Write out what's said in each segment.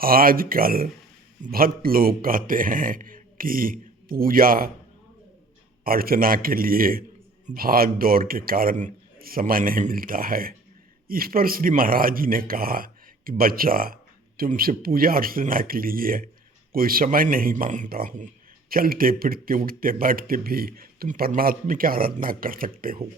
आजकल भक्त लोग कहते हैं कि पूजा अर्चना के लिए भाग दौड़ के कारण समय नहीं मिलता है। इस पर श्री महाराज जी ने कहा कि बच्चा, तुमसे पूजा अर्चना के लिए कोई समय नहीं मांगता हूँ। चलते फिरते उठते बैठते भी तुम परमात्मा की आराधना कर सकते हो।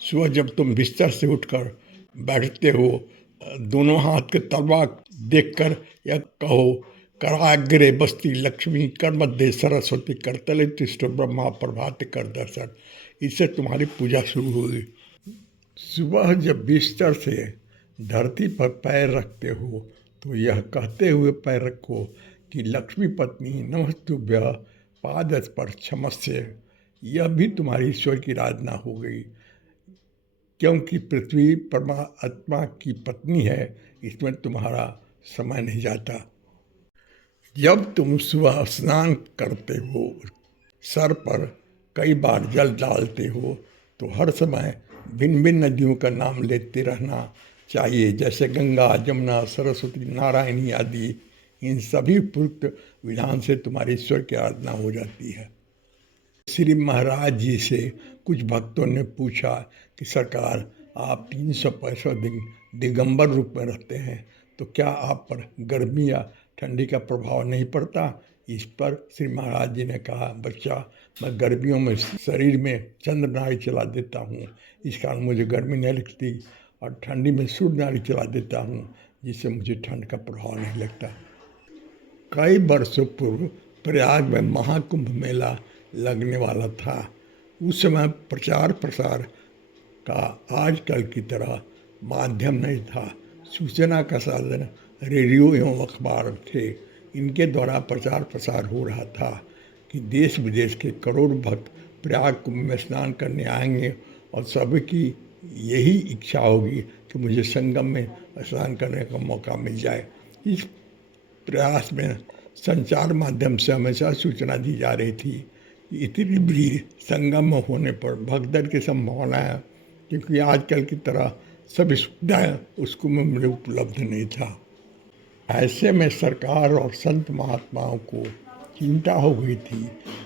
सुबह जब तुम बिस्तर से उठकर बैठते हो, दोनों हाथ के तलवा देखकर या कहो, कराग्रे बस्ती लक्ष्मी कर मध्य सरस्वती करतले तिष्ठ ब्रह्मा प्रभात कर दर्शन। इससे तुम्हारी पूजा शुरू होगी। सुबह जब बिस्तर से धरती पर पैर रखते हो तो यह कहते हुए पैर रखो कि लक्ष्मी पत्नी नमस्तुभ्य पाद स्पर्श क्षमस्य। यह भी तुम्हारी ईश्वर की आराधना हो गई, क्योंकि पृथ्वी परमात्मा की पत्नी है। इसमें तुम्हारा समय नहीं जाता। जब तुम सुबह स्नान करते हो, सर पर कई बार जल डालते हो, तो हर समय भिन्न भिन्न नदियों का नाम लेते रहना चाहिए, जैसे गंगा, जमुना, सरस्वती, नारायणी आदि। इन सभी पूर्वोक्त विधान से तुम्हारी ईश्वर की आराधना हो जाती है। श्री महाराज जी से कुछ भक्तों ने पूछा कि सरकार, आप 365 दिन दिगंबर रूप में रहते हैं, तो क्या आप पर गर्मी या ठंडी का प्रभाव नहीं पड़ता? इस पर श्री महाराज जी ने कहा, बच्चा, मैं गर्मियों में शरीर में चंद्र नाड़ी चला देता हूँ, इस कारण मुझे गर्मी नहीं लगती, और ठंडी में सूर्य नाड़ी चला देता हूँ, जिससे मुझे ठंड का प्रभाव नहीं लगता। कई वर्षों पूर्व प्रयाग में महाकुंभ मेला लगने वाला था। उस समय प्रचार प्रसार का आजकल की तरह माध्यम नहीं था। सूचना का साधन रेडियो एवं अखबार थे। इनके द्वारा प्रचार प्रसार हो रहा था कि देश विदेश के करोड़ों भक्त प्रयाग कुंभ में स्नान करने आएंगे, और सभी की यही इच्छा होगी कि मुझे संगम में स्नान करने का मौका मिल जाए। इस प्रयास में संचार माध्यम से हमेशा सूचना दी जा रही थी कि इतनी भीड़ संगम में होने पर भगदड़ की संभावना है, क्योंकि आजकल की तरह सभी सुविधाएं उस कुंभ में उपलब्ध नहीं था। ऐसे में सरकार और संत महात्माओं को चिंता हो गई थी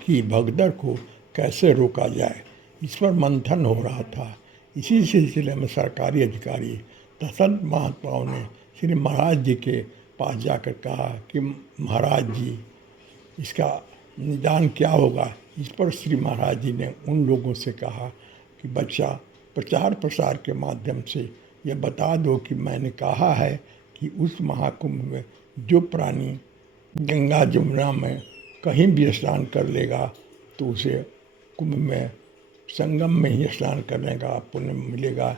कि भगदड़ को कैसे रोका जाए। इस पर मंथन हो रहा था। इसी सिलसिले में सरकारी अधिकारी तथा संत महात्माओं ने श्री महाराज जी के पास जाकर कहा कि महाराज जी, इसका निदान क्या होगा? इस पर श्री महाराज जी ने उन लोगों से कहा कि बच्चा, प्रचार प्रसार के माध्यम से यह बता दो कि मैंने कहा है कि उस महाकुंभ में जो प्राणी गंगा जमुना में कहीं भी स्नान कर लेगा तो उसे कुंभ में संगम में ही स्नान करने का पुण्य मिलेगा।